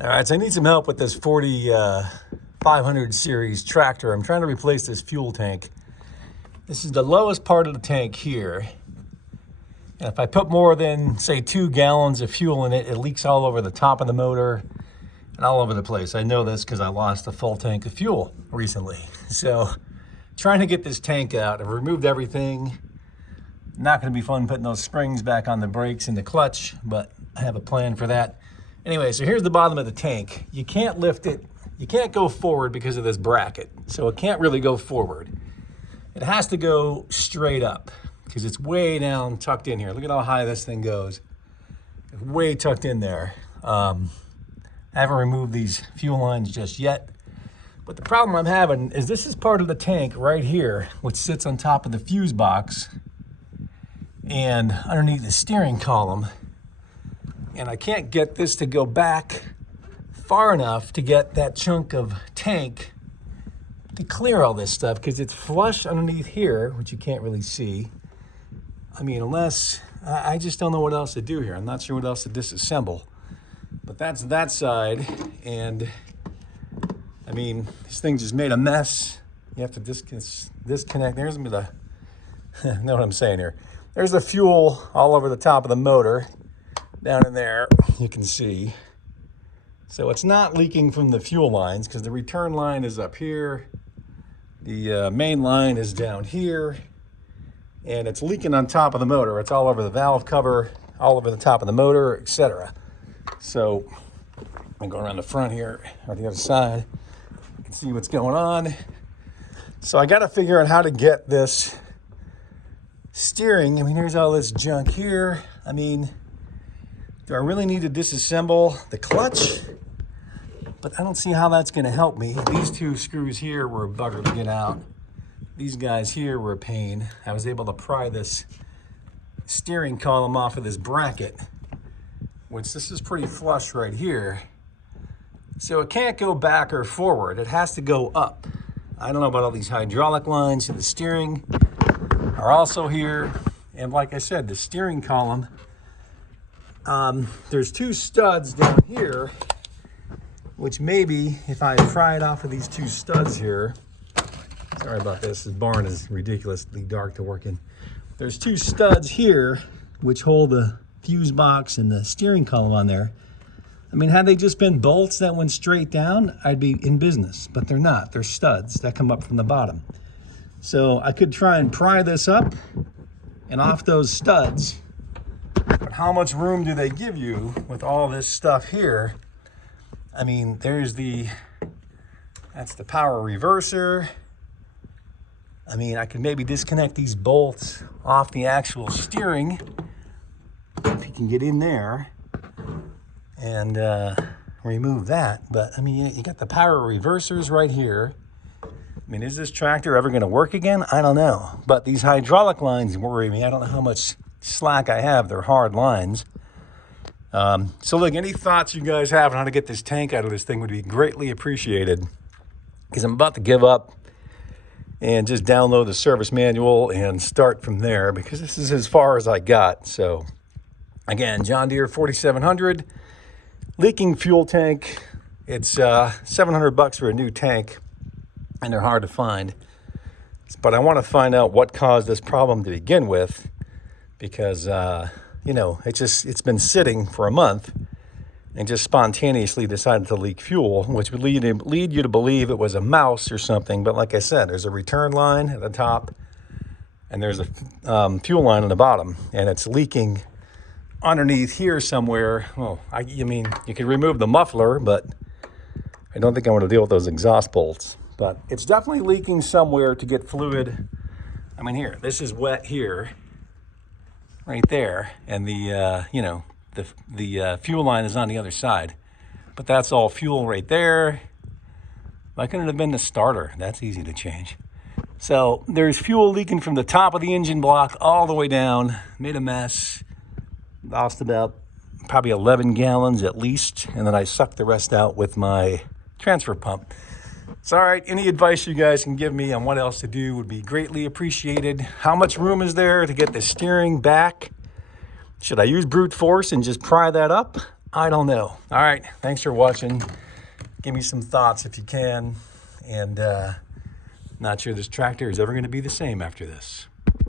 All right, so I need some help with this 500 series tractor. I'm trying to replace this fuel tank. This is the lowest part of the tank here. And if I put more than, say, 2 gallons of fuel in it, it leaks all over the top of the motor and all over the place. I know this because I lost a full tank of fuel recently. So trying to get this tank out. I've removed everything. Not going to be fun putting those springs back on the brakes and the clutch, but I have a plan for that. Anyway, so here's the bottom of the tank. You can't lift it. You can't go forward because of this bracket. So it can't really go forward. It has to go straight up because it's way down, tucked in here. Look at how high this thing goes. It's way tucked in there. I haven't removed these fuel lines just yet. But the problem I'm having is this is part of the tank right here, which sits on top of the fuse box and underneath the steering column. And I can't get this to go back far enough to get that chunk of tank to clear all this stuff because it's flush underneath here, which you can't really see. I mean, unless, I just don't know what else to do here. I'm not sure what else to disassemble. But that's that side. And I mean, this thing just made a mess. You have to disconnect. There's the, know what I'm saying here. There's the fuel all over the top of the motor. Down in there, you can see. So it's not leaking from the fuel lines because the return line is up here. The main line is down here. And it's leaking on top of the motor. It's all over the valve cover, all over the top of the motor, etc. So I'm going around the front here, or the other side. You can see what's going on. So I got to figure out how to get this steering. I mean, here's all this junk here. I mean, do I really need to disassemble the clutch? But I don't see how that's going to help me. These 2 screws here were a bugger to get out. These guys here were a pain. I was able to pry this steering column off of this bracket, which this is pretty flush right here. So it can't go back or forward. It has to go up. I don't know about all these hydraulic lines. So the steering are also here. And like I said, the steering column, there's 2 studs down here, which maybe if I pry it off of these 2 studs here, sorry about this barn is ridiculously dark to work in. There's 2 studs here, which hold the fuse box and the steering column on there. I mean, had they just been bolts that went straight down, I'd be in business, but they're not. They're studs that come up from the bottom. So I could try and pry this up and off those studs. But how much room do they give you with all this stuff here? I mean, that's the power reverser. I mean, I could maybe disconnect these bolts off the actual steering, if you can get in there, and remove that. But I mean, you got the power reversers right here. I mean, is this tractor ever going to work again? I don't know. But these hydraulic lines worry me. I don't know how much slack I have. They're hard lines. So look, any thoughts you guys have on how to get this tank out of this thing would be greatly appreciated, because I'm about to give up and just download the service manual and start from there, because this is as far as I got. So again, John Deere 4700 leaking fuel tank. It's $700 for a new tank, and they're hard to find. But I want to find out what caused this problem to begin with, because you know, it's been sitting for a month and just spontaneously decided to leak fuel, which would lead you to believe it was a mouse or something. But like I said, there's a return line at the top and there's a fuel line on the bottom, and it's leaking underneath here somewhere. Well, I mean, you could remove the muffler, but I don't think I want to deal with those exhaust bolts. But it's definitely leaking somewhere to get fluid. I mean, here, this is wet here, right there, and the you know, the fuel line is on the other side, but that's all fuel right there. Why couldn't it have been the starter? That's easy to change. So there's fuel leaking from the top of the engine block all the way down. Made a mess. Lost about probably 11 gallons at least, and then I sucked the rest out with my transfer pump. So all right, any advice you guys can give me on what else to do would be greatly appreciated. How much room is there to get the steering back? Should I use brute force and just pry that up? I don't know. All right, thanks for watching. Give me some thoughts if you can. And not sure this tractor is ever going to be the same after this.